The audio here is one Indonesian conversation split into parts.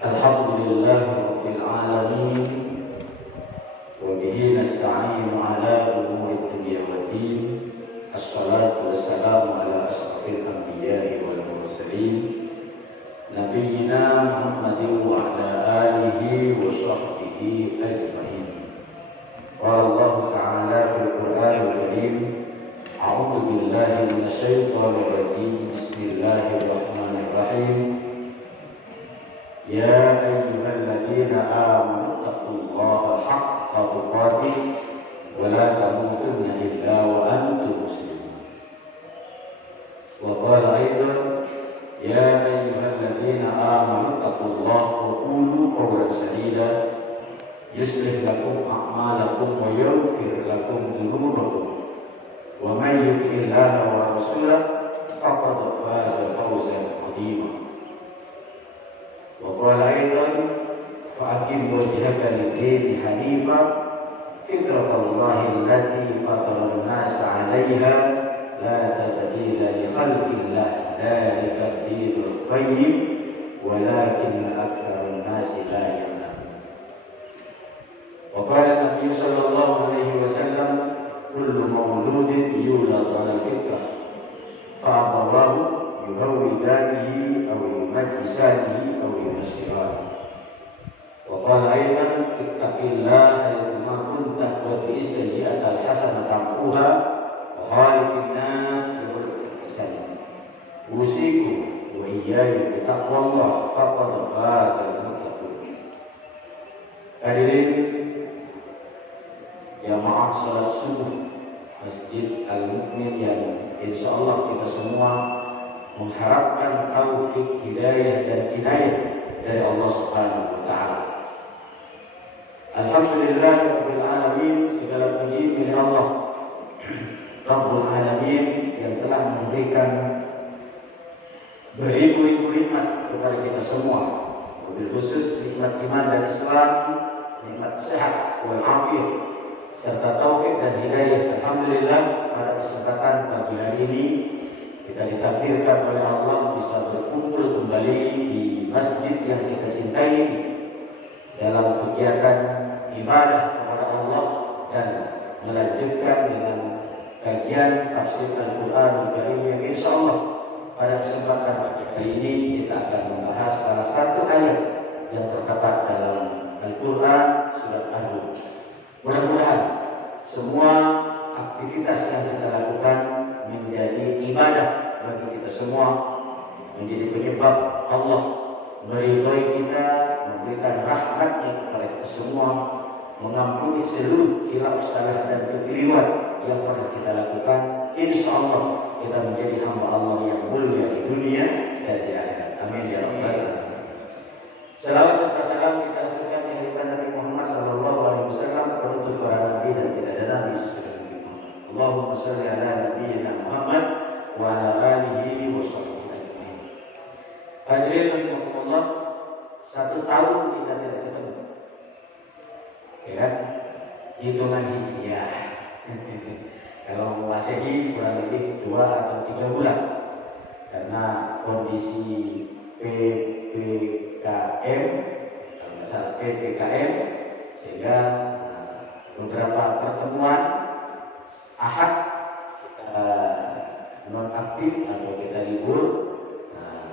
Alhamdulillah Rabbil Alamin. Wa bihi nasta'inu ala umuri dunya waddin. Assalatu wassalamu ala asrafil anbiya'i wal mursalin, Nabiyyina Muhammadin wa ala alihi wa sahbihi ajma'in. Qala Allah ta'ala fil Qur'anil Karim, a'udzu billahi minasyaitonir rajim. Bismillahirrahmanirrahim. Ya ayyuhalladzina amanu taqullaha haqqa tuqatih wa la tamutunna illa wa antum muslimun. Wa qala aidan, ya ayyuhalladzina amanu taqullaha wa qulu qawlan sadida yuslih lakum a'malakum wa yaghfir lakum dhunubakum wa may yuti'illaha wa rasulahu faqad faza fawzan 'azima. Wa qala aidan, fa'aqim wajhaka lid-din hanifan fitratallahi allati fatara an-nasa 'alayha la tabdila li khalqillah dzalika ad-dinul qayyim walakinna aktsaran nasi la ya'lamun. Wa qala Nabi sallallahu alaihi wasallam, kullu mauludin yuladu 'ala al-fitrah fa'abawahu yuhawwidanihi aw yumajjisanihi aw yunasiranihi. Wa qala aidan, ittaqillaha haitsu kunta wa bi'is sayyi'ata al-hasanata tamhuha wa khaliqin nas bi khuluqin hasan. Usikum wa iyaya bi taqwallah faqad faza al-muttaqun. Hadirin jamaah salat subuh Masjid Al-Mukmin yang insyaallah kita semua mengharapkan taufik, hidayah dan inayah dari Allah Subhanahu wa taala. Alhamdulillah Rabbil Alamin, segala puji milik Allah Rabbul Alamin yang telah memberikan beribu-ribu nikmat kepada kita semua, wabil khusus nikmat iman dan Islam, nikmat sehat wal afiat serta taufik dan hidayah. Alhamdulillah, pada kesempatan pagi hari ini kita ditakdirkan oleh Allah bisa berkumpul kembali di masjid yang kita cintai dalam kegiatan ibadah kepada Allah dan melanjutkan dengan kajian tafsir Al-Quran Karim yang insyaallah pada kesempatan pagi hari ini kita akan membahas salah satu ayat yang terdapat dalam Al-Quran surat An-Nur. Mudah-mudahan semua aktivitas yang kita lakukan menjadi ibadah bagi kita semua, menjadi penyebab Allah meridhai kita, memberikan rahmatnya kepada kita semua, mengampuni seluruh khilaf, salah dan kekeliruan yang pernah kita lakukan. Insyaallah kita menjadi hamba Allah yang mulia di dunia dan di akhirat. Amin ya rabbal alamin. Salawat serta salam kita aturkan di hadirat Nabi Muhammad sallallahu alaihi wasallam, penutup para nabi dan tidak ada nabi sesudah kita. Allahumma shalli ala nabiyyina Muhammad wa ala alihi wa sahbihi ajma'in. Hadirin rahimakumullah, 1 tahun kita tidak ketemu. Ya, hitungan hijriah. Kalau Masehi kurang lebih 2 atau 3 bulan. Karena kondisi PPKM, kalau nggak salah PPKM, sehingga beberapa pertemuan Ahad kita non-aktif atau kita libur,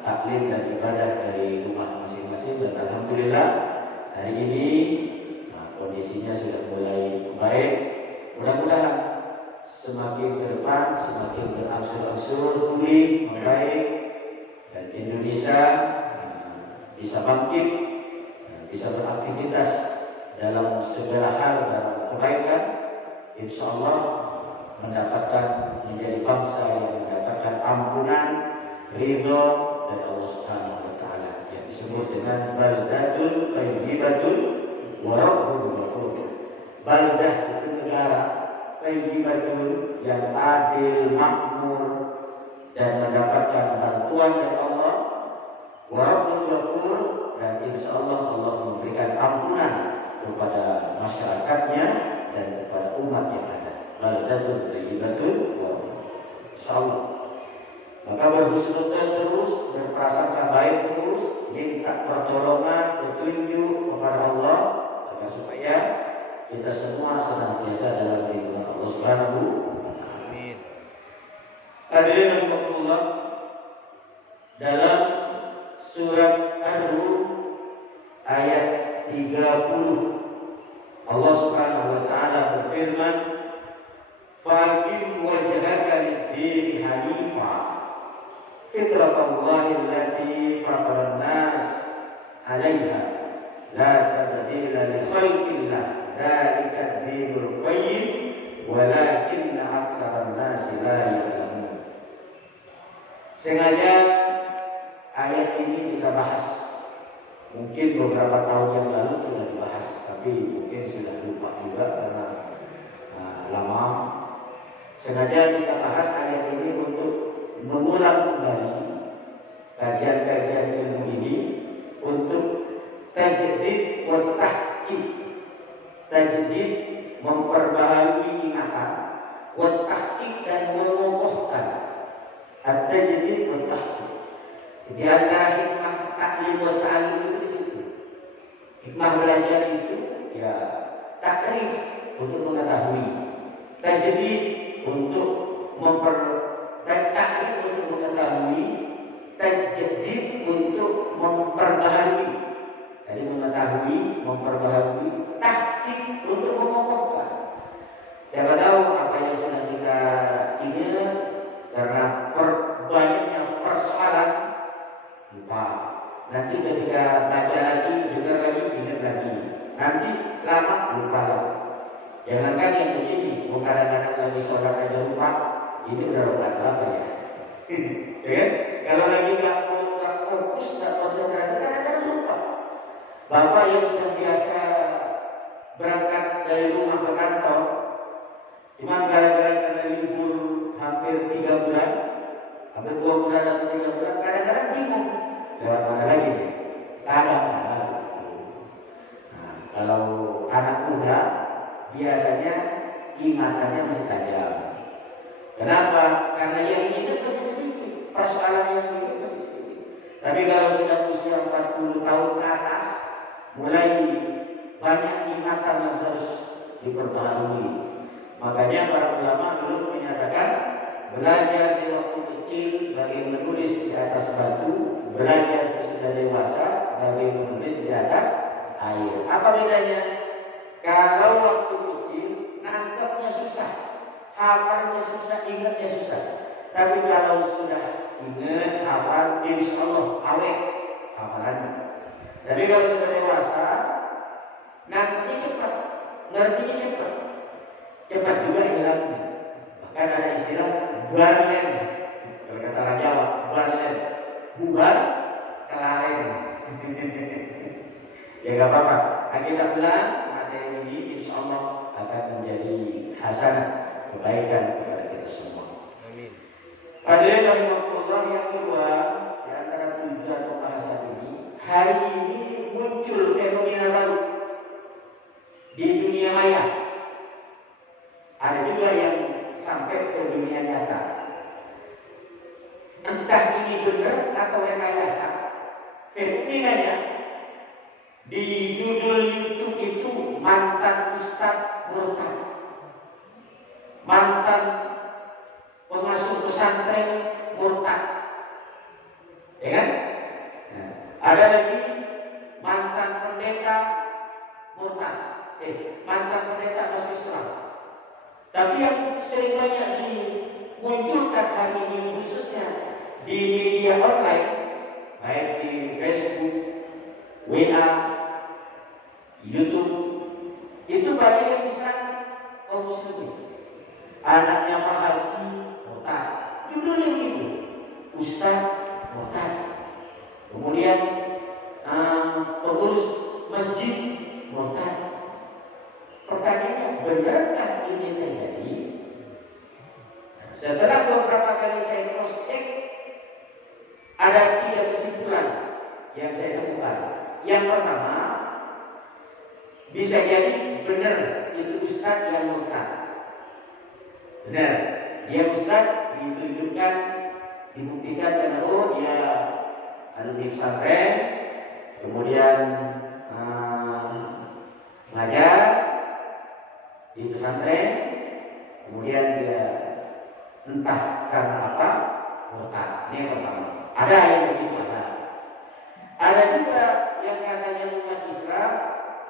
taklim dan ibadah dari rumah masing-masing. Dan alhamdulillah hari ini kondisinya sudah mulai baik. Mudah-mudahan semakin ke depan semakin berangsur-angsur pulih, membaik, dan Indonesia bisa bangkit, bisa beraktivitas dalam segala hal dan kebaikan. Insyaallah mendapatkan menjadi bangsa yang mendapatkan ampunan, ridho dari Allah Subhanahu wa taala yang disebut dengan baldatun thayyibatun wa rabbun ghafur. Baldah itu negara, thayyibatun yang adil, makmur dan mendapatkan bantuan dari Allah, wa rabbun ghafur, dan insyaallah Allah memberikan ampunan kepada masyarakatnya dan kepada umat yang ada. Baldatun thayyibatun wa insyaallah. Maka berhusnudzon terus, berprasangka baik terus, minta pertolongan dorongan, petunjuk kepada Allah agar supaya kita semua senantiasa dalam lindungan Allah Subhanahu wa taala. Amin. Hadirin rahimakumullah, dalam surat Ar-Rum ayat 30 Allah Subhanahu wa taala berfirman, "Faqim wajhaka lid-din hanifa fitratallahi allati fatara an-nas 'alaiha la tabdila li khalqillah dzalika ad-dinul qayyim walakinna aktsaran nasi la ya'lamun." Sengaja ayat ini kita bahas. Mungkin beberapa tahun yang lalu sudah dibahas, tapi mungkin sudah lupa juga karena lama. Sengaja kita bahas ayat ini untuk mengulang kembali kajian-kajian ilmu ini untuk tajdid wa tahqiq. Tajdid memperbaharui ingatan, wa tahqiq dan mengokohkan. At-tajdid wa tahqiq. Di antara hikmah taklim wa ta'alim itu di situ. Hikmah belajar itu ya takrif untuk mengetahui, tajdid untuk takrif untuk mengetahui, tajdid untuk memperbaharui. Jadi mengetahui, memperbaharui, tahqiq untuk mengokohkan. Siapa tahu apa yang sudah kita ingat karena banyaknya persoalan lupa. Nanti ketika baca lagi, dengar lagi, ingat lagi. Nanti lama lupa lagi. Jangankan yang begini, kadang-kadang lagi sholat aja lupa. Ini udah lupa apa ya? Ya, kalau lagi nggak fokus, nggak konsentrasi, kadang-kadang lupa. Bapak yang sudah biasa berangkat dari rumah ke kantor, cuma gara-gara karena libur hampir 3 bulan, hampir 2 bulan atau 3 bulan, kadang-kadang bingung. Lewat mana lagi? Kadang-kadang. Nah, kalau anak muda biasanya ingatannya masih tajam. Kenapa? Karena yang ingat masih sedikit, persoalan yang ingat masih sedikit. Tapi kalau sudah usia 40 tahun ke atas, mulai banyak ingatan yang harus diperbaharui. Makanya para ulama dulu menyatakan belajar di waktu kecil bagi menulis di atas batu, belajar sesudah dewasa bagi menulis di atas air. Apa bedanya? Kalau waktu kecil nangkepnya susah, hafalnya susah, ingatnya susah. Tapi kalau sudah ingat, hafal, insya Allah awet hafalannya. Tapi kalau sudah dewasa, nangkepnya cepat, ngertinya cepat, cepat juga hilangnya. Bahkan ada istilah barlen, kalau kata orang Jawa, barlen, bubar, kelalen. Ya gak apa-apa, kita bilang materi ini insya Allah akan menjadi hasanah, kebaikan kepada kita semua. Amin. Hadirin rahimakumullah, yang kedua di antara tujuan pembahasan ini, hari ini muncul fenomena baru di dunia maya. Ada juga yang sampai ke dunia nyata. Entah ini benar atau rekayasa. Fenomenanya di judul YouTube itu mantan ustadz murtad, mantan pengasuh pesantren murtad, ya kan? Nah, ada lagi mantan pendeta murtad, mantan pendeta masuk Islam. Tapi yang sering banyak dimunculkan hari ini khususnya di media online, baik di Facebook, WA, YouTube, itu banyak yang bisa kaum muslimin. Anaknya Pak Haji murtad, judulnya gitu, Ustaz murtad. Kemudian pengurus masjid murtad. Pertanyaannya, benarkah ini terjadi? Setelah beberapa kali saya cross check, ada 3 kesimpulan yang saya temukan. Yang pertama, bisa jadi benar itu ustaz yang murtad. Benar, dia ustaz ditunjukkan, dibuktikan karena dia alumni pesantren, kemudian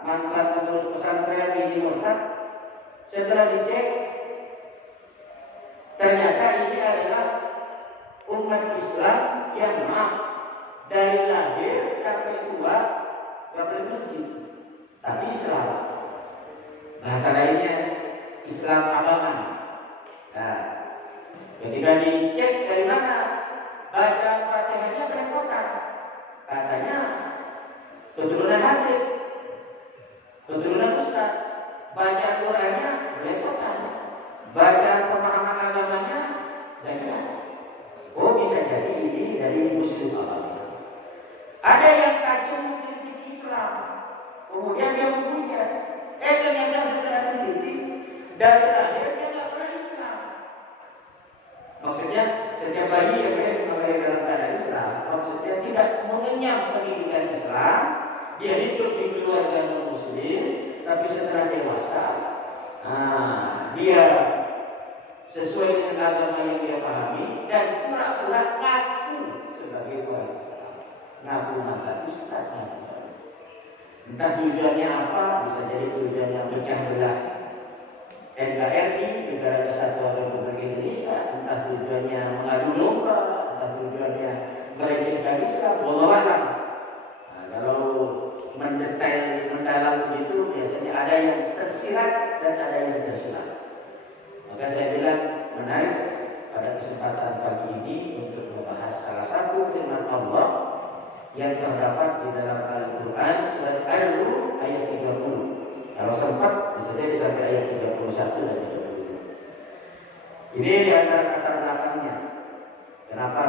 mantan pengurus pesantren ini murtad. Setelah dicek, ternyata ini adalah umat Islam yang maaf dari lahir sampai tua gak bermasjid, tapi Islam. Bahasa lainnya Islam abangan. Nah, ketika dicek dari mana baca Fatihahnya belepotan, katanya keturunan Habib, keturunan Ustaz. Baca Qurannya belepotan, baca pemahaman agamanya gak jelas. Oh, bisa jadi ini dari Muslim awalnya. Ada yang tajam mengkritisi Islam, kemudian dia menghujat. Ternyata setelah mendidik dari lahir dia nggak pernah Islam. Maksudnya setiap bayi yang dilahirkan dalam keadaan Islam, maksudnya tidak mengenyam pendidikan Islam, dia hidup di keluarga non-Muslim, tapi setelah dewasa, dia sesuai dengan agama yang dia pahami dan pura-pura ngaku sebagai orang Islam, ngaku mantan ustaznya. Entah tujuannya apa, bisa jadi tujuannya pecah belah NKRI, Negara Kesatuan Republik Indonesia, entah tujuannya mengadu domba, entah tujuannya melecehkan Islam, wallahu a'lam. Kalau mendalam begitu, biasanya ada yang tersirat dan ada yang tersirat. Maka saya bilang menarik pada kesempatan pagi ini untuk membahas salah satu firman Allah yang terdapat di dalam Al-Quran surat An-Nur ayat 30. Kalau sempat bisa jadi sampai ayat 31 dan 32. Ini di antara kata belakangnya. Kenapa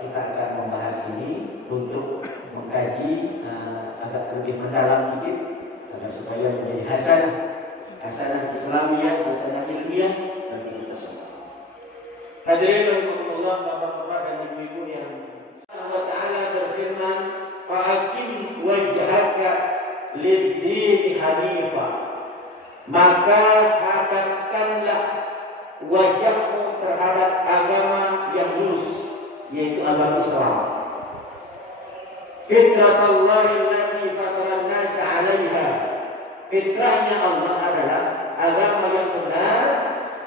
kita akan membahas ini untuk mengkaji agak lebih mendalam sedikit agar supaya menjadi hasanah Islamiyah, hasanah ilmiah bagi kita semua. Hadirin rahimakumullah, bapak-bapak dan ibu-ibu yang Allah Ta'ala berfirman, fa'akim wajhaka lid-dini hanifah, maka hadapkanlah wajahmu terhadap agama yang lurus, yaitu agama Islam. Fitratallahi allati fataran nas 'alaiha, fitrahnya Allah adalah agama yang benar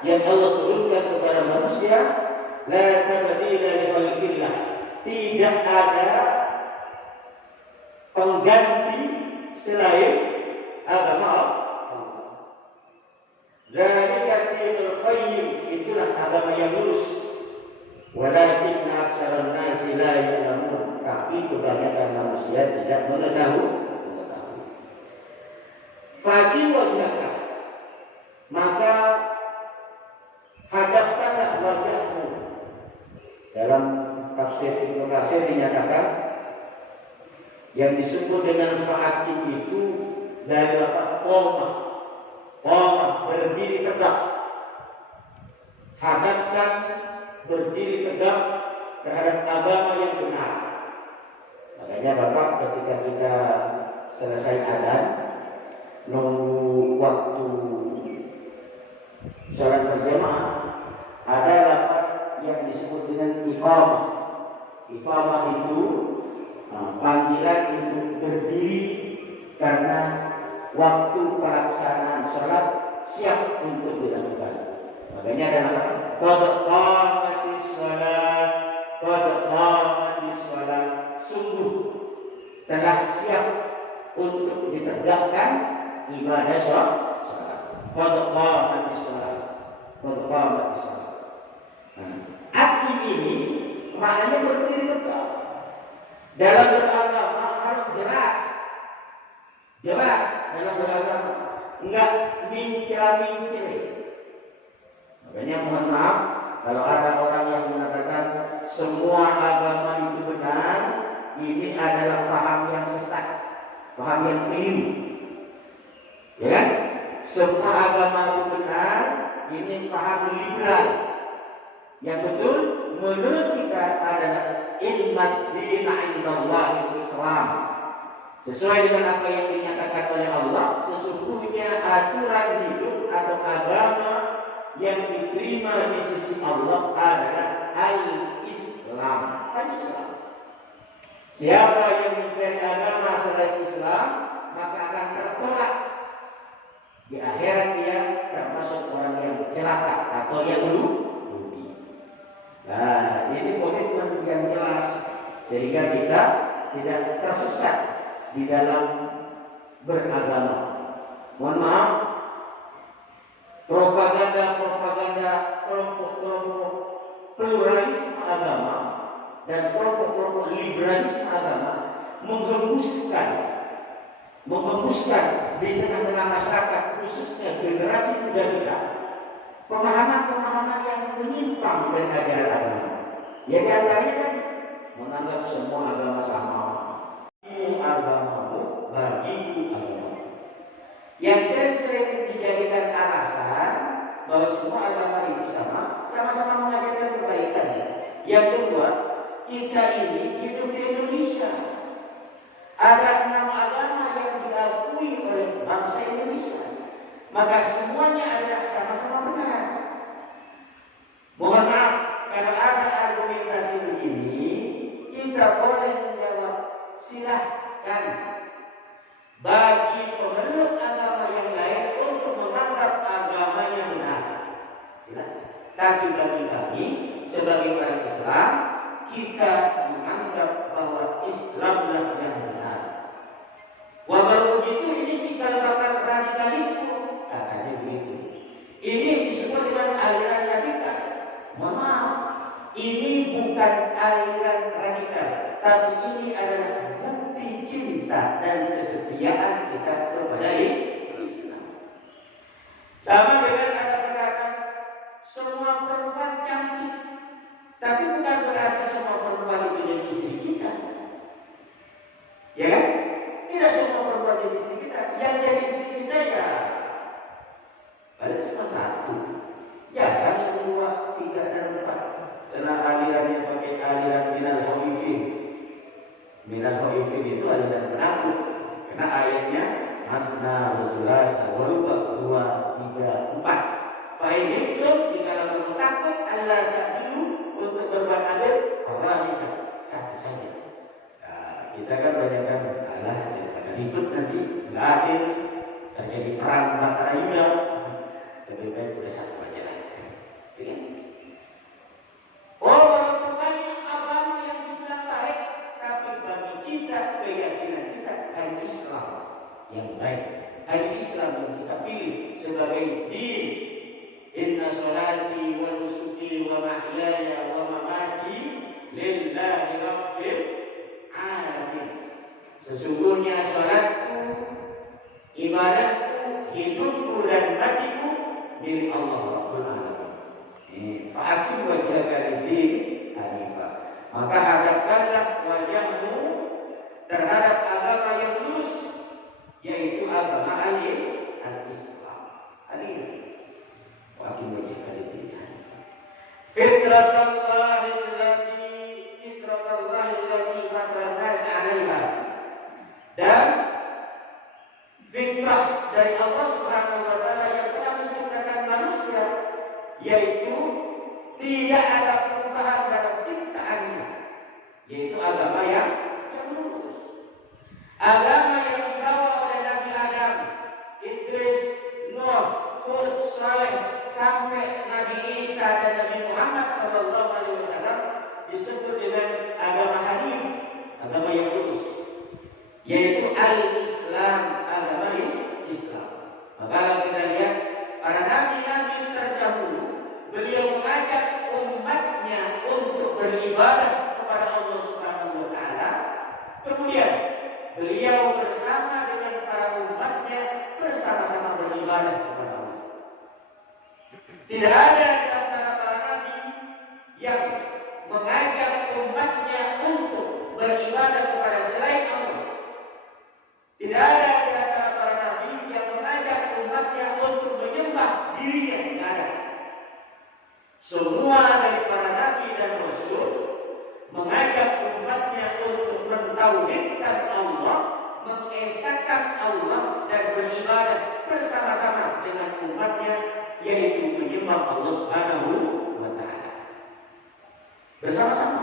yang Allah turunkan kepada manusia. La tabdila li khalqillah, tidak ada pengganti selain agama Allah. Dzalika dinul qayyim, itulah agama yang lurus. Walakin aktsaran nasi la ya'lamun, tapi kebanyakan manusia tidak mengetahui. Faqim wajhaka, maka hadapkanlah wajahmu. Dalam tafsir Ibnu Katsir dinyatakan yang disebut dengan faqim itu dari lafaz qoma, berdiri tegak. Hadapkan, berdiri tegak terhadap agama yang benar. Makanya Bapak ketika kita selesai adzan, nunggu waktu sholat berjamaah, ada rapat yang disebut dengan iqamah. Iqamah itu panggilan untuk berdiri karena waktu pelaksanaan sholat siap untuk dilakukan. Makanya adalah qad qamatis shalah, sungguh telah siap untuk ditegakkan ibadah sholat. Qad qamatis shalah. Arti ini maknanya berdiri tegak. Dalam beragama harus jelas dalam beragama, enggak mincra-mincre. Makanya mohon maaf kalau ada orang yang mengatakan semua agama itu benar, ini adalah paham yang sesat, paham yang keliru. Ya kan? Semua agama itu benar, ini paham liberal. Yang betul menurut kita adalah inna dina indallahi Islam. Sesuai dengan apa yang dinyatakan oleh Allah, sesungguhnya aturan hidup atau agama yang diterima di sisi Allah adalah al-Islam. Siapa yang mencari agama selain Islam, maka akan Di akhirat dia termasuk orang yang celaka atau yang rugi. Nah, ini komitmen yang jelas sehingga kita tidak tersesat di dalam beragama. Mohon maaf, propaganda kelompok-kelompok pluralisme agama dan kelompok-kelompok liberalisme agama menghembuskan di tengah-tengah masyarakat, khususnya generasi muda kita, pemahaman-pemahaman yang menyimpang dari ajaran agama. Ya, di antaranya kan menganggap semua agama sama. Ilmu agamamu bagiku agamamu. Yang sering-sering dijadikan alasan bahwa semua agama itu sama-sama mengajarkan kebaikan. Yang kedua, kita ini hidup di Indonesia. Ada 6 agama yang diakui oleh bangsa Indonesia. Maka semuanya ada sama-sama benar. Mohon maaf, kalau ada argumentasi begini, kita boleh menjawab, silahkan. Bagi pemeluk agama yang lain untuk menganggap agamanya benar, silahkan. Tapi bagi kami sebagai orang Islam, kita menganggap bahwa Islamlah yang benar. Walau begitu, ini cikal bakal radikalisme, katanya begitu. Ini disebut dengan aliran radikal. Mohon maaf, ini bukan aliran radikal, tapi ini adalah bukti cinta dan kesetiaan kita kepada Islam. Sama dengan ada perkataan semua perempuan cantik, tapi bukan berarti semua perempuan itu jadi istri kita. Ya kan? Tidak semua perempuan jadi istri kita. Yang jadi istri kita ya paling cuma 1. Ya kan, yang 2, 3, dan 4. Karena alirannya pakai aliran minal khaifin. Minal khaifin itu aliran penakut. Karena ayatnya masna wasulasa waruba 2, 3, 4. Fa'idhiftum, jika kamu takut Allah ta'dilu untuk berbuat adil, Allah minta 1 saja. Nah, kita kan banyak kan Allah daripada ribut nanti nggak adil, terjadi perang bakar Yuda, lebih baik udah 1 aja lah. Ya. Oh, banyak agama yang dibilang baik, tapi bagi kita keyakinan kita hanya Islam yang baik, hanya Islam yang kita pilih sebagai din. Inna sholati wa nusuki wa mahyaya wa mamati lillahi rabbil alamin. Sesungguhnya sholatku, ibadahku, hidupku dan matiku milik Allah Rabbul Alamin. Fa'akim wajhaka lid-din hanifah. Maka hadapkanlah wajahmu terhadap agama yang lurus, yaitu agama al-Islam. Hadis. Wa'akim wajhaka lid-din hanifah. Fitratallahi allati fatara an-nas 'alaiha. Dan fitrah dari Allah Subhanahu wa taala yang telah menciptakan manusia, yaitu tidak ada perubahan dalam ciptaannya, yaitu agama yang lurus. Agama yang dibawa oleh Nabi Adam, Idris, Nuh, Hud, Saleh sampai Nabi Isa dan Nabi Muhammad SAW disebut dengan agama hanif, agama yang lurus, yaitu al-Islam, agama Islam. Maka kalau kita lihat para nabi-nabi terdahulu, beliau mengajak umatnya untuk beribadah kepada Allah Subhanahu wa taala. Kemudian beliau bersama dengan para umatnya bersama-sama beribadah kepada Allah. Tidak ada di antara para nabi yang mengajak umatnya untuk beribadah kepada selain Allah. Tidak ada di antara para nabi yang mengajak umatnya untuk menyembah dirinya. Tidak ada. Semua dari para nabi dan rasul mengajak umatnya untuk mentauhidkan Allah, mengesahkan Allah dan beribadah bersama-sama dengan umatnya, yaitu menyembah Allah Subhanahu wa taala. Bersama-sama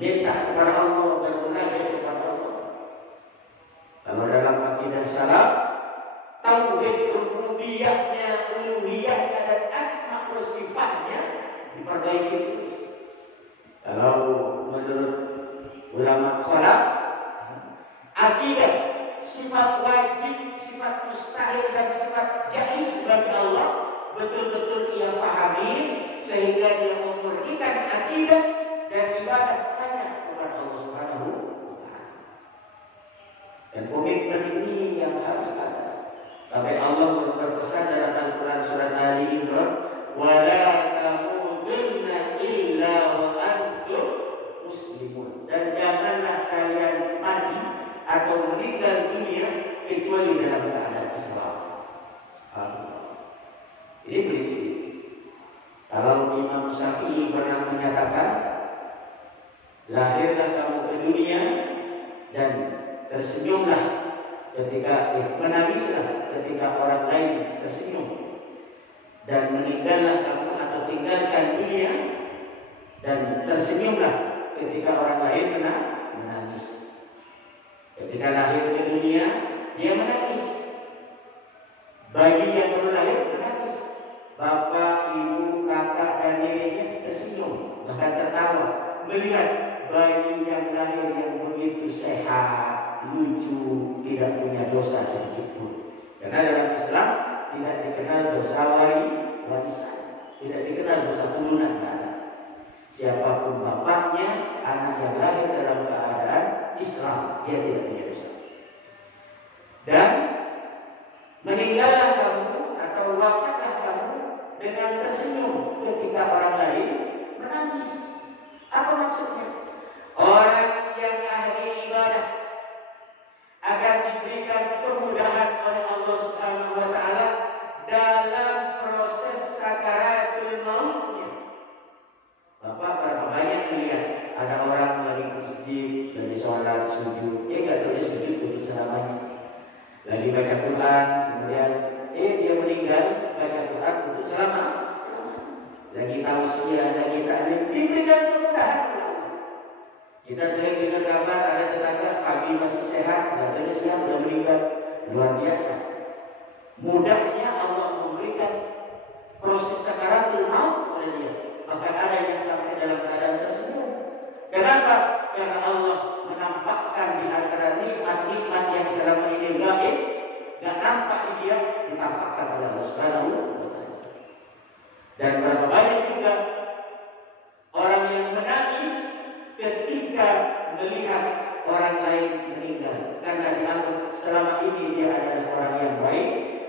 minta kepada Allah dan munajat kepada Allah. Kalau dalam akidah salaf, tauhid rukun sifat wajib, sifat mustahil dan sifat jaiz bagi Allah betul-betul ia pahami sehingga dia memurnikan akidah dan ibadah hanya kepada Allah Subhanahu wa taala. Dan komitmen ini yang harus ada. Sampai Allah berpesan dalam Al-Quran surat Ali Imran, "Wala tamutunna illa wa antum muslimun." Dan janganlah kalian mati atau meninggal dunia kecuali dalam keadaan Islam. Ini prinsip. Kalau Imam Syafi'i pernah menyatakan, lahirlah kamu ke dunia dan tersenyumlah ketika menangislah ketika orang lain tersenyum, dan meninggallah kamu atau tinggalkan dunia dan tersenyumlah ketika orang lain menangis. Ketika lahir ke dunia dia menangis, bayi yang baru lahir menangis, bapak, ibu, kakak dan neneknya tersenyum bahkan tertawa melihat bayi yang lahir yang begitu sehat, lucu, tidak punya dosa sedikit pun. Karena dalam Islam tidak dikenal dosa warisan, tidak dikenal dosa turunan. Siapapun bapaknya, anak yang lahir dalam keadaan Islam, dia tidak punya dosa. Dan meninggallah kamu atau wafatlah kamu dengan tersenyum ketika orang lain menangis. Apa maksudnya? Orang yang ahli ibadah akan diberikan kemudahan oleh Allah Subhanahu wa taala dalam proses sakaratul mautnya. Bapak berapa banyak melihat ada orang lagi masjid, lagi sholat, sujud, dia nggak boleh sujud untuk selamanya. Lagi baca Quran, kemudian dia meninggal baca Quran untuk selamanya. Lagi tausiah, lagi taklim, diberikan kemudahan. Kita sering dengar kabar ada tetangga pagi masih sehat, dari siang sudah meninggal. Luar biasa. Mudahnya Allah memberikan proses sakaratul maut kepada dia. Bahkan ada yang sampai dalam keadaan tersenyum. Kenapa? Karena Allah menampakkan di antara nikmat-nikmat yang selama ini gaib, gak nampak di dia, ditampakkan oleh Allah Subhanahu wa taala. Dan berapa banyak juga orang yang menangis ketika melihat orang lain meninggal, karena dianggap selama ini dia adalah orang yang baik,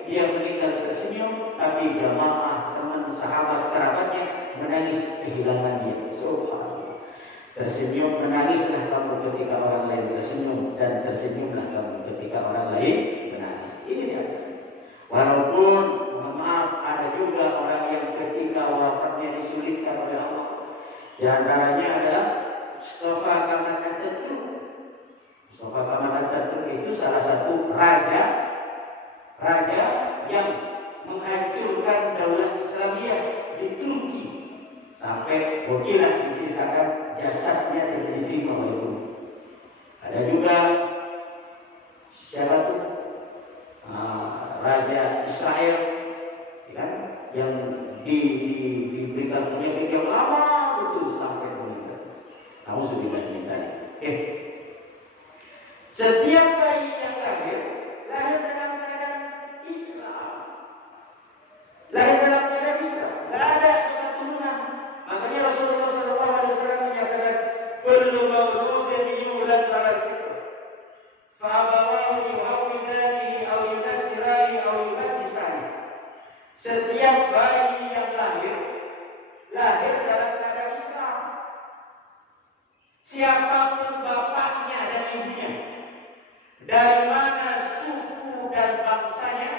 dia meninggal tersenyum, tapi jamaah, teman, sahabat, kerabatnya menangis kehilangan dia. Subhanallah. Tersenyum, menangislah kamu ketika orang lain tersenyum, dan tersenyumlah kamu ketika orang lain menangis. Ini dia. Walaupun maaf, ada juga orang yang ketika wafatnya disulitkan oleh Allah. Di antaranya adalah Mustafa Kamal Atatürk. Mustafa Kamal Atatürk itu salah satu raja yang menghancurkan daulah Islamiyah di Turki. Sampai wakilah diceritakan jasadnya tidak diterima oleh bumi. Ada juga siapa tuh Raja Israel, kan, yang diberikan penyakit yang lama betul sampai meninggal. Nauzubillah min dzalik. Setiap bayi yang lahir dalam keadaan Islam. Lahir dalam keadaan Islam. Tidak ada dosa turunan. Makanya Rasulullah SAW menyatakan, "Kullu mauludin yulad 'ala al-fitr, fa abawahu yuhawwidanihi aw yunassiranihi aw yumajjisanihi." Setiap bayi yang lahir dalam keadaan Islam. Siapapun bapaknya dan ibunya, dari mana suku dan bangsanya,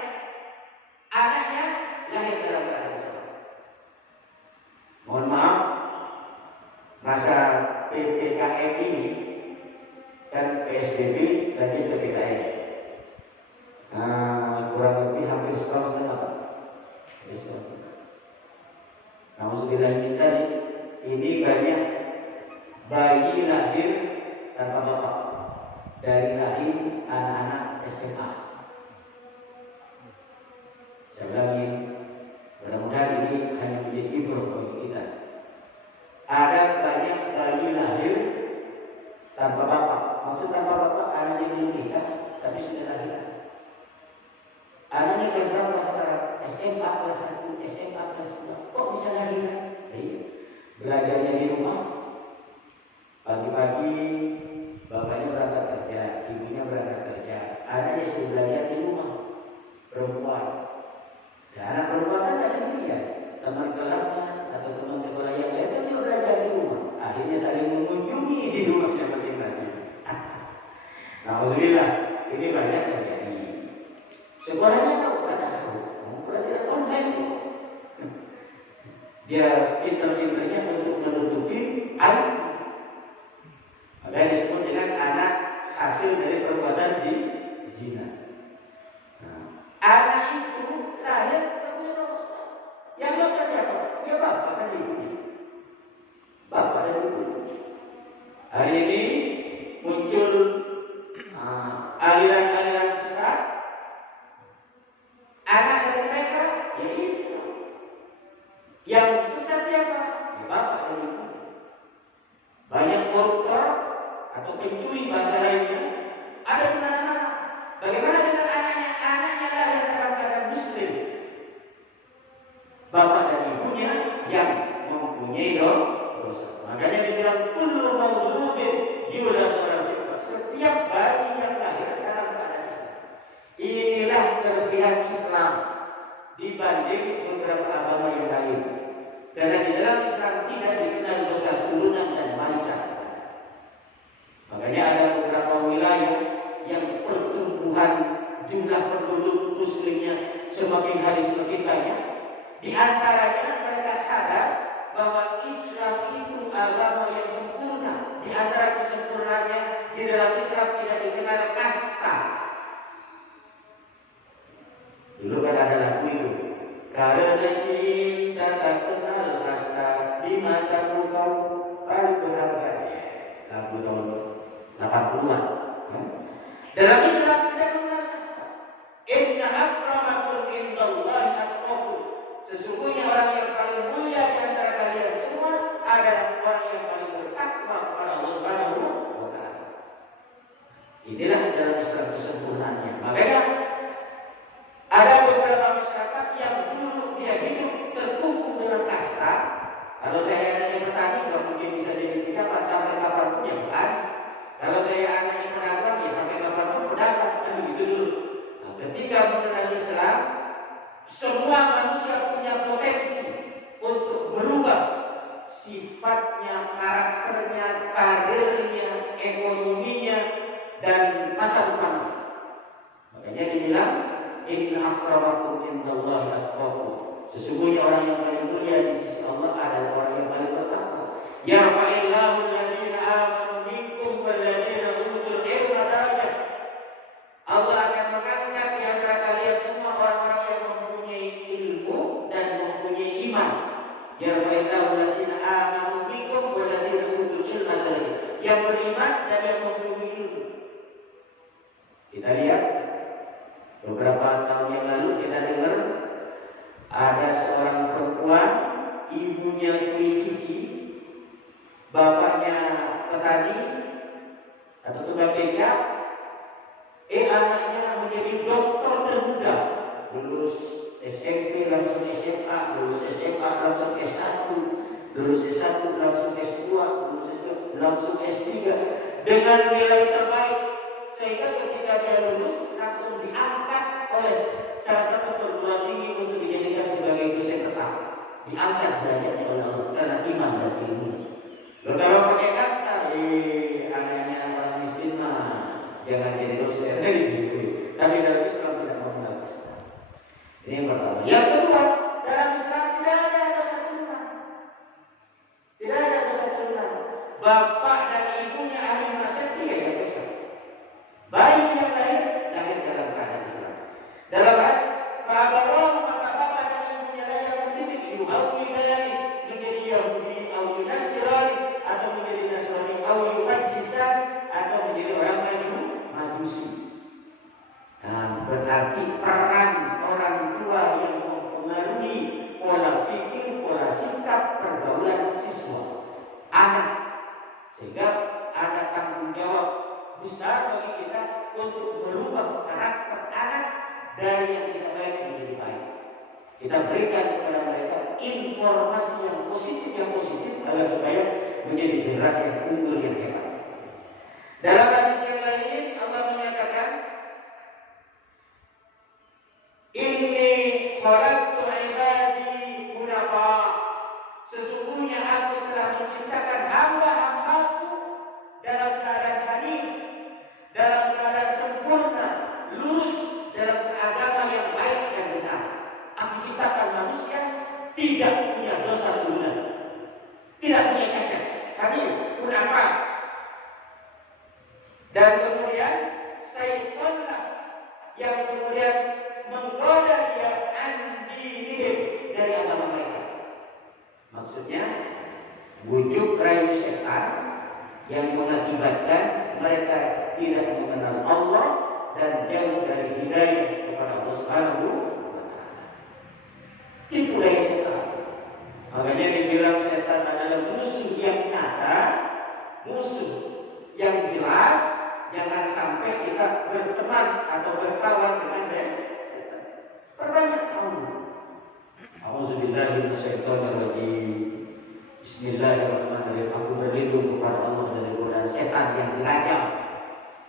anaknya lahir dalam keadaan Islam. Mohon maaf, masa PPKM ini kan PSBB lanjut ke PPKM. Kurang lebih hampir setahun setengah. Nauzubillah min dzalik. Ini banyak bayi lahir tanpa bapak, dari lahir anak-anak SMA. Saya ulangi, mudah-mudahan ini hanya menjadi ibrah bagi kita. Ada banyak bayi lahir tanpa bapak. Maksud tanpa bapak, anaknya belum nikah, tapi sudah belajarnya di rumah. Pagi-pagi bapaknya berangkat kerja, ibunya berangkat kerja, anaknya sudah belajar di rumah. Perempuan, dan anak perempuan kan tidak sendirian, teman kelasnya atau teman sekolah yang lain kan dia belajar di rumah. Akhirnya saling mengunjungi di rumahnya masing-masing. Alhamdulillah, ini banyak terjadi. Sekolahnya tahu, mau belajar online. Dia pintar-pintarnya untuk menutupi aib. Maka disebut dengan anak hasil dari perbuatan zina. Anak itu lahir tidak punya dosa. Yang dosa siapa? Ya bapak dan ibunya. Bapak dan ibunya. Hari ini muncul aliran-aliran sesat. Anak dari mereka ya Islam. Yang sesat siapa? Ya bapak dan ibunya. Banyak koruptor atau pencuri bahasa lainnya ada di mana-mana. Bagaimana dengan anaknya? Anaknya lahir dalam keadaan muslim. Bapak dan ibunya yang mempunyai dosa. Makanya dibilang kullu mauludin yuladu ala fitrah. Setiap bayi yang lahir dalam keadaan Islam. Inilah kelebihan Islam dibanding beberapa agama yang lain. Karena di dalam Islam tidak dikenal dosa turunan dan warisan. Makanya ada beberapa wilayah yang pertumbuhan jumlah penduduk muslimnya semakin hari semakin banyak. Di antaranya mereka sadar bahwa Islam itu agama yang sempurna. Di antara kesempurnaannya di dalam Islam tidak dikenal kasta. Dulu kan ada lagu itu. Karena cinta tak kenal kasta, di matamu kau paling berharga. Lagu tahun 80-an. Dalam Islam tidak mengenal kasta. Inna akramakum indallahi atqakum. Sesungguhnya orang yang paling mulia di antara kalian semua adalah orang yang paling bertakwa kepada Allah Subhanahu wa taala. Inilah dalam Islam kesempurnaannya. Makanya ada beberapa masyarakat yang dulu dia hidup terkungkung dengan kasta. Kalau saya anaknya petani nggak mungkin bisa jadi pejabat sampai kapanpun ya kan. Kalau saya anaknya pedagang ya sampai kapanpun pedagang kan begitu dulu. Nah, ketika mengenal Islam, semua manusia punya potensi untuk berubah sifatnya, karakternya, karirnya, ekonominya, dan masa depannya. Makanya dibilang inna akramakum indallahi atqakum. Sesungguhnya orang yang paling mulia di sisi Allah adalah orang yang paling bertakwa. Yarfa'illahu alladziina aamanu minkum walladziina utul ilma darajat. Allah akan mengangkat di antara kalian semua orang-orang yang mempunyai ilmu dan mempunyai iman. Yarfa'illahu alladziina aamanu minkum walladziina utul ilma darajat. Yang beriman dan yang mempunyai ilmu. Kita lihat beberapa tahun yang lalu kita dengar ada seorang perempuan, ibunya kuli cuci, bapaknya petani atau tukang becak, anaknya menjadi dokter termuda, lulus SMP langsung SMA, lulus SMA langsung S1, lulus S1 langsung S2, lulus S2 langsung S3 dengan nilai terbaik, sehingga ketika dia lulus langsung diangkat oleh salah satu perguruan tinggi untuk dijadikan sebagai dosen tetap. Diangkat derajatnya oleh Allah karena iman dan ilmu. Kalau pakai kasta, anaknya orang miskin mah jangan jadi dosen dari itu. Tapi dalam Islam tidak mengenal kasta. Ini yang pertama. Yang kedua, dalam Islam tidak ada dosa turunan. Tidak ada dosa turunan. Bapak dan ibunya ahli maksiat dia yang dosa. Bayi yang lahir dalam keadaan Islam. Dalam ayat fa'abawahu maka bapak dan ibunya layak mendidik yuhawwidani menjadi Yahudi atau Nasrani atau menjadi Nasrani atau Majjisan atau menjadi orang Majusi. Nah, berarti peran orang tua yang mempengaruhi pola pikir, pola sikap, pergaulan siswa anak, sehingga ada tanggung jawab besar bagi kita untuk merubah karakter anak dari yang tidak baik menjadi baik. Kita berikan kepada mereka informasi yang positif agar supaya menjadi generasi yang unggul yang hebat. Dalam hadis yang lain Allah menyatakan, Inni khalaqtu ibadi hunafa. Sesungguhnya aku telah menciptakan hamba-hambaku dalam keadaan hanif, dalam keadaan sempurna, lurus dalam agama yang baik dan benar. Aku ciptakan manusia tidak punya dosa guna, tidak punya cacat, hanif, hunafa. Dan kemudian syaitanlah yang kemudian menggoda dia andinihim dari agama mereka. Maksudnya bujuk rayu setan yang mengakibatkan mereka tidak mengenal Allah dan jauh dari hidayah kepada Allah Subhanahu wa Ta'ala. Itu daya setan. Makanya dibilang setan adalah musuh yang nyata, musuh yang jelas. Jangan sampai kita berteman atau berkawan dengan setan. Perbanyak kamu. Auzubillahi minasyaitonirrajim. Bismillahirrahmanirrahim. Aku berlindung kepada Allah dari godaan setan yang dirajam.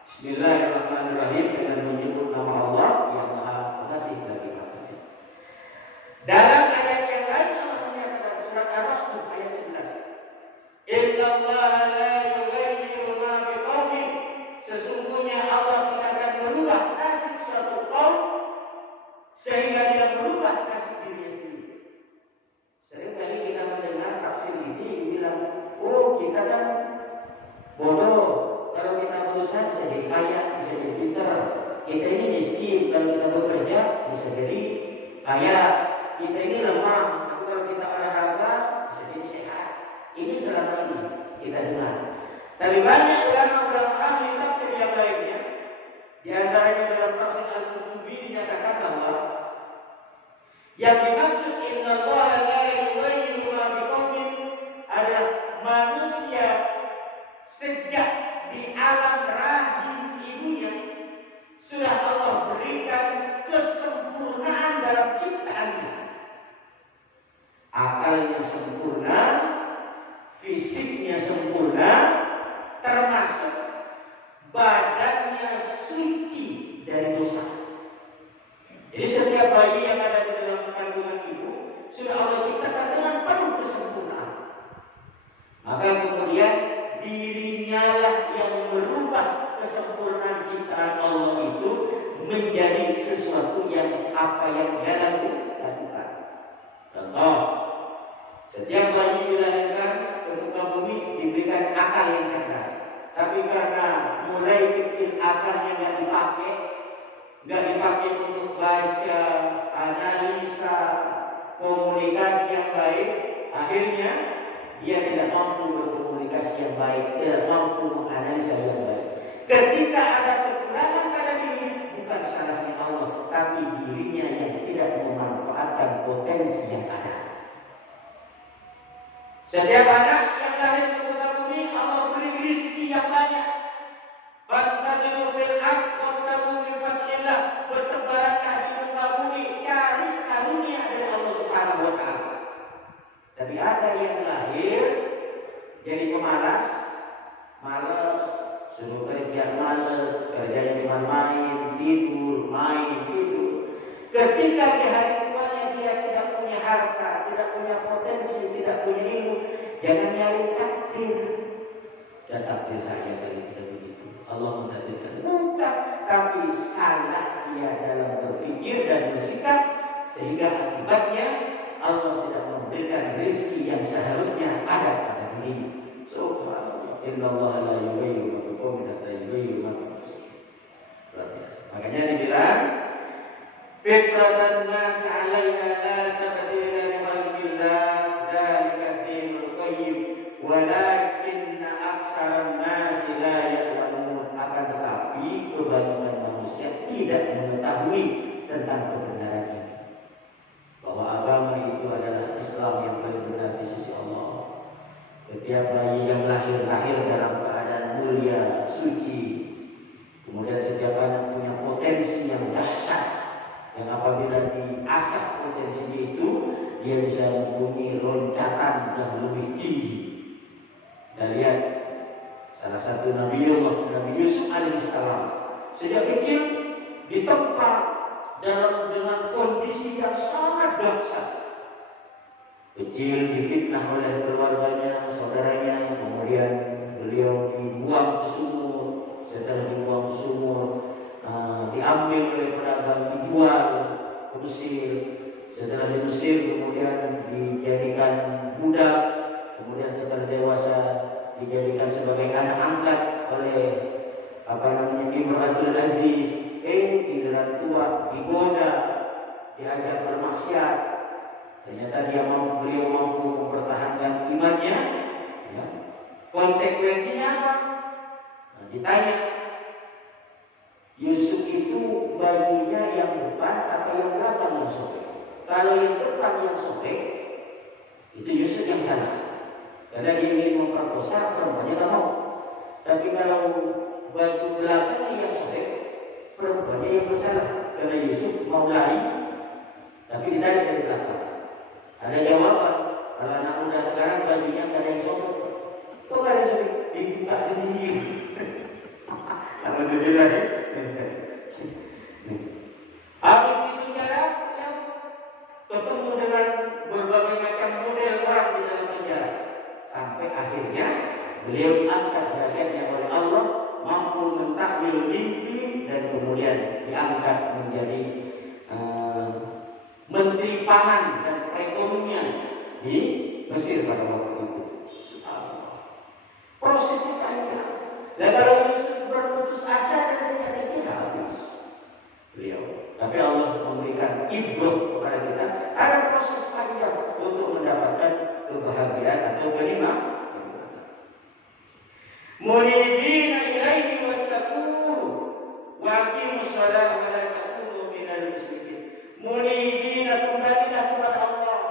Bismillahirrahmanirrahim, dengan menyebut nama Allah yang Maha Pengasih lagi Maha. Dalam ayat yang lain Allah menyatakan surat Ar-Ra'd ayat 11. Innallaha la yughayyiru ma biqaumin. Sesungguhnya Allah tidak akan merubah nasib suatu kaum sehingga dia merubah nasib dirinya sendiri. Seringkali kita mendengar tafsir ini bilang, oh kita kan bodoh, kalau kita berusaha bisa jadi kaya, bisa jadi pintar. Kita ini miskin, kalau kita bekerja bisa jadi kaya. Kita ini lemah, tapi kalau kita olahraga bisa jadi sehat. Ini selama ini kita dengar. Tapi banyak ulama-ulama ahli tafsir yang lainnya, di antaranya dalam tafsir Al-Qurtubi dinyatakan bahwa yang dimaksud innallaha la yughayyiru ma biqaumin adalah manusia sejak di alam rahim ibunya sudah Allah berikan kesempurnaan dalam ciptaannya. Akalnya sempurna, fisiknya sempurna, termasuk badannya suci dari dosa. Jadi setiap bayi yang ada di dalam kandungan ibu sudah Allah ciptakan dengan penuh kesempurnaan. Maka kemudian dirinya lah yang merubah kesempurnaan ciptaan Allah itu menjadi sesuatu yang apa yang dia lakukan. Contoh, setiap bayi dilahirkan ke muka bumi diberikan akal yang cerdas. Tapi karena mulai kecil akalnya nggak dipakai untuk baca, analisa, komunikasi yang baik, akhirnya dia tidak mampu berkomunikasi yang baik, tidak mampu menganalisa yang baik. Ketika ada kekurangan pada diri, bukan salahnya Allah, tapi dirinya yang tidak memanfaatkan potensi yang ada. Setiap anak yang lahir ke muka bumi Allah beri rezeki yang banyak. Fantadiru bil haqq wabtagu bi fadlillah. Bertebaranlah di muka bumi, cari karunia dari Allah Subhanahu wa Ta'ala. Tapi ada yang lahir jadi pemalas, malas, suruh kerja malas, kerjanya cuma main, tidur. Ketika di hari tuanya dia tidak punya harta, tidak punya potensi, tidak punya ilmu, jangan nyari takdir. Ya takdir saja kali tidak begitu. Allah mentakdirkan, bukan, tapi salah dia dalam berpikir dan bersikap sehingga akibatnya Allah tidak memberikan rezeki yang seharusnya ada pada dirinya. Subhanallah. Innallaha la yughayyiru ma biqaumin hatta yughayyiru ma bi anfusihim. Makanya dibilang fitratan nas 'alaiha la tabdila li khalqillah dzalika dinul qayyim walakinna aktsaran nas la ya'lamun. Akan tetapi kebanyakan manusia tidak mengetahui tentang kebenaran ini, bahwa agama itu adalah Islam yang paling benar di sisi Allah. Setiap bayi yang lahir dalam keadaan mulia, suci. Kemudian setiap anak punya potensi yang dahsyat, yang apabila diasah potensinya itu dia bisa mempunyai loncatan yang lebih tinggi. Dan lihat salah satu Nabi Yusuf alaihissalam sejak kecil ditempa dengan kondisi yang sangat dahsyat. Kecil difitnah oleh keluarganya, saudaranya, kemudian beliau dibuang ke sumur. Setelah dibuang ke sumur, diambil oleh pedagang, dijual ke Mesir. Setelah di Mesir kemudian dijadikan budak, kemudian setelah dewasa dijadikan sebagai anak angkat oleh Imratul Aziz. Giliran tua digoda, diajak bermaksiat. Ternyata beliau mampu mempertahankan imannya. Ya. Konsekuensinya apa? Nah, ditanya, Yusuf itu baginya yang depan atau yang belakang yang sobek? Kalau yang depan yang sobek, itu Yusuf yang salah. Karena dia ingin memperkosa, perempuannya tak mau. Tapi kalau baju belakangnya yang sobek, perempuannya yang bersalah. Karena Yusuf mau lari, tapi ditanya dari belakang. Ada jawaban. Kalau anak muda sekarang bajunya nggak ada yang sobek. Kok nggak ada sobek? Dibuka sendiri. Alhamdulillah. Habis di penjara, ya, ketemu dengan berbagai macam model orang di dalam penjara. Sampai akhirnya beliau diangkat derajatnya oleh Allah, mampu mentakwil mimpi dan kemudian diangkat menjadi Menteri Pangan dan Perekonomian di Mesir pada waktu itu. Prosesnya panjang. Dan kalau Yusuf berputus asa dan senyapnya habis beliau. Tapi Allah memberikan ibrah kepada kita. Ada proses panjang untuk mendapatkan kebahagiaan atau kenikmatan. Munibina ilaihi wattaquu wa aqimus shalata wa la takunu minal musyrikin. Munibina, kembalilah kepada Allah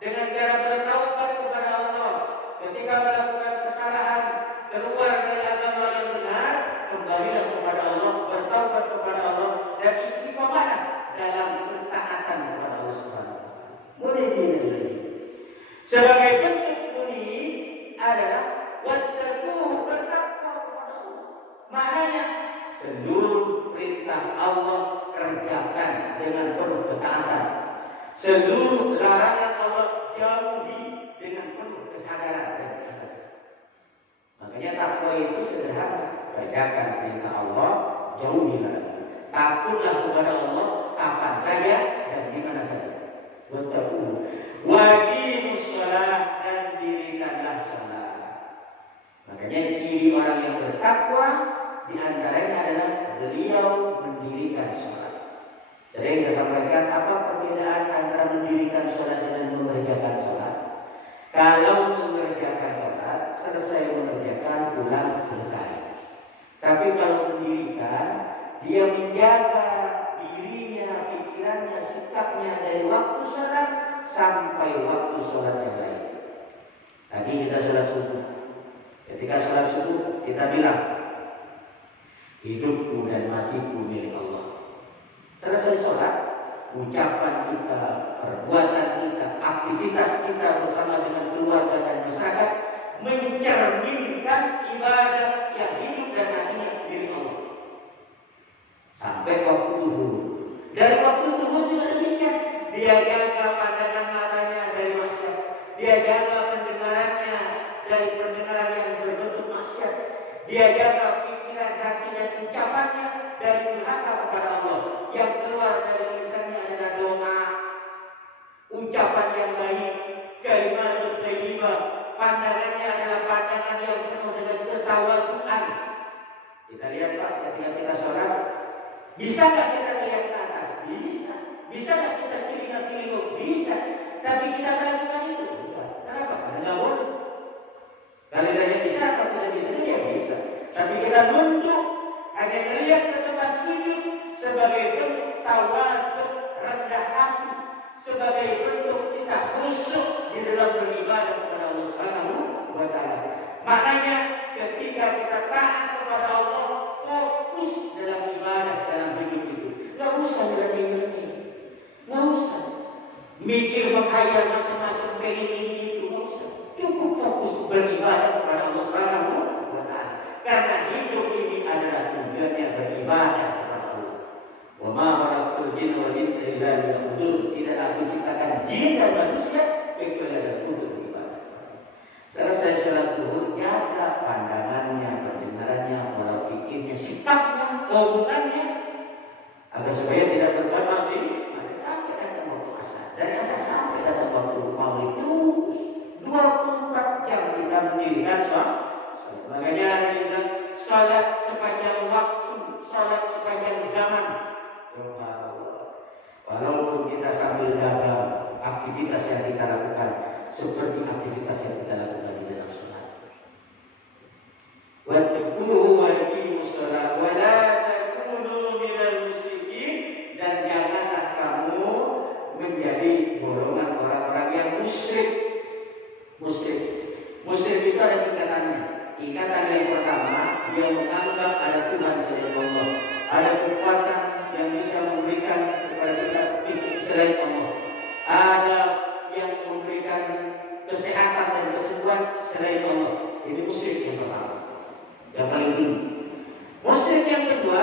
dengan cara bertaubat kepada Allah. Ketika melakukan kesalahan, keluar dari agama yang benar, kembalilah kepada Allah, bertaubat kepada Allah dan istiqomah dalam ketaatan kepada Allah Subhanahu wa taala. Munibina ilaihi. Sebagai bentuk munib adalah wattaquu, bertakwa kepada Allah. Maknanya seluruh perintah Allah kerjakan dengan penuh ketaatan. Seluruh larangan Allah jauhi dengan penuh kesadaran dan ikhlasa. Makanya takwa itu sederhana. Kerjakan perintah Allah, jauhi larangan. Takutlah kepada Allah kapan saja dan di mana saja. Wattaqu wa aqimus shalah, dan dirikanlah salat. Makanya ciri orang yang bertakwa di antaranya adalah beliau mendirikan sholat. Sering saya sampaikan apa perbedaan antara mendirikan sholat dengan mengerjakan sholat. Kalau mengerjakan sholat, selesai mengerjakan, pulang, selesai. Tapi kalau mendirikan, dia menjaga dirinya, pikirannya, sikapnya dari waktu sholat sampai waktu sholat yang lain. Tadi kita sholat subuh. Ketika sholat subuh, kita bilang, hidupku dan matiku milik Allah. Selesai sholat, ucapan kita, perbuatan kita, aktivitas kita bersama dengan keluarga dan masyarakat mencerminkan ibadah yang hidup dan matinya milik Allah. Sampai waktu zuhur. Dari waktu zuhur juga demikian. Dia jaga pandangan matanya dari maksiat. Dia jaga pendengarannya dari pendengaran yang berbentuk maksiat. Dia jaga pikiran, hati dan ucapannya dari durhaka kepada Allah. Yang keluar dari lisannya adalah doa, ucapan yang baik, kalimat thayyibah. Pandangannya adalah pandangan yang penuh dengan ketawaduan. Kita lihat Pak, ketika kita sholat, bisa nggak kita lihat ke atas? Bisa. Bisa nggak kita celingak-celinguk? Bisa. Tapi kita melakukan itu? Bukan. Kenapa? Karena nggak boleh. Kalau dia bisa atau tidak bisa, dia bisa. Tapi kita nunduk, hanya melihat ke tempat sujud sebagai bentuk tawadhu, rendah hati, sebagai bentuk kita khusyuk di dalam beribadah kepada Allah Subhanahu wa taala. Maknanya ketika kita taat kepada Allah, fokus dalam ibadah dalam hidup itu. Enggak usah berani-berani. Enggak usah. mikir menghayal macam-macam pengen ini itu, nggak usah. Cukup fokus beribadah kepada Allah Subhanahu wa Ta'ala. Karena hidup ini adalah tujuannya beribadah kepada Allah. Wa ma khalaqtul jinna wal insa illa liya'budun. Tidak aku ciptakan jin dan manusia kecuali adalah untuk beribadah. Selesai sholat zuhur, jaga pandangannya, pendengarannya, pola pikirnya, sikapnya, hubungannya, agar supaya tidak berbuat maksiat. Masih sampai datang waktu asar, dari asar sampai datang waktu maghrib, terus 24 jam kita mendirikan sholat. Makanya ada yang bilang sholat sepanjang waktu, sholat sepanjang zaman. Subhanallah. Walaupun kita sambil dagang, aktivitas yang kita lakukan seperti aktivitas yang kita lakukan di dalam sholat. Wattaquhu wa aqimus shalah wa la takunu minal musyrikin, dan janganlah kamu menjadi golongan orang-orang yang musyrik. Musyrik itu ada tingkatannya. Tingkatan yang pertama, dia menganggap ada Tuhan selain Allah, ada kekuatan yang bisa memberikan kepada kita selain Allah, ada yang memberikan kesehatan dan kesembuhan selain Allah. Ini musyrik yang pertama, yang paling tinggi. Musyrik yang kedua,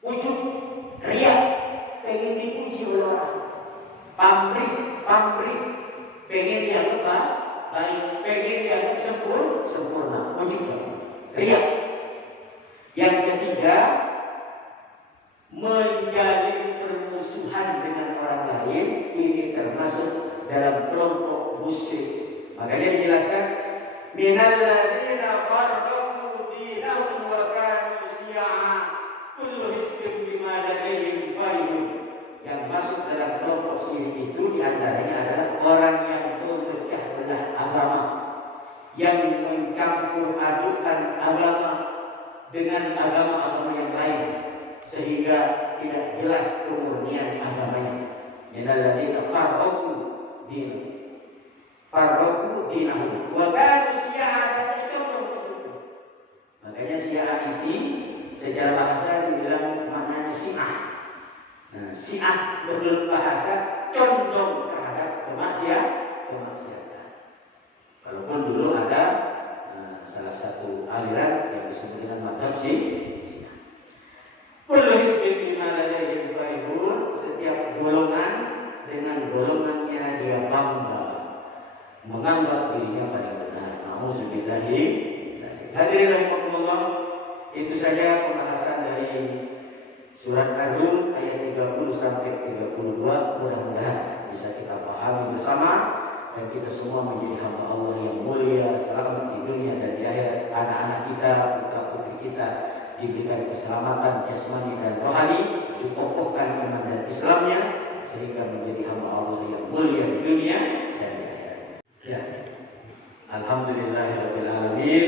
ujub, riya, pengen dipuji oleh orang, pamrih, pengen dianggap baik, pengen dianggap sempurna, ujub, riya. Yang ketiga, menjadi permusuhan dengan orang lain. Ini termasuk dalam kelompok musyrik. Makanya dijelaskan, minal ladzina farraqu dinahum wa kanu syi'a kullu hizbin bima ladaihim farihun. Yang masuk dalam kelompok syirik itu diantaranya adalah orang yang memecah belah agama, yang mencampur adukan agama dengan agama-agama yang lain, sehingga tidak jelas kemurnian agamanya. Minal ladzina farraqu dinahum wa kanu syi'a, dan contoh tersebut. Makanya syi'a ini secara bahasa dibilang maknanya syiah. Nah, syiah menurut bahasa condong terhadap kemaksiatan. Walaupun dulu ada salah satu aliran yang disebut dengan mazhab syiah. Kullu hizbin bima ladaihim farihun, setiap golongan dengan golongannya dia bangga, menganggap dirinya paling benar. Nauzubillahi. Hadirin rahimakumullah, itu saja pembahasan dari surat Ar-Rum ayat 30 sampai 32. Mudah-mudahan bisa kita pahami bersama dan kita semua menjadi hamba Allah yang mulia, selamat di dunia dan di akhirat. Anak-anak kita, putra-putri kita diberikan keselamatan jasmani dan rohani, dikokohkan iman dan Islamnya, sehingga menjadi hamba Allah yang mulia di dunia dan di akhirat. Ya. Alhamdulillahirabbil alamin.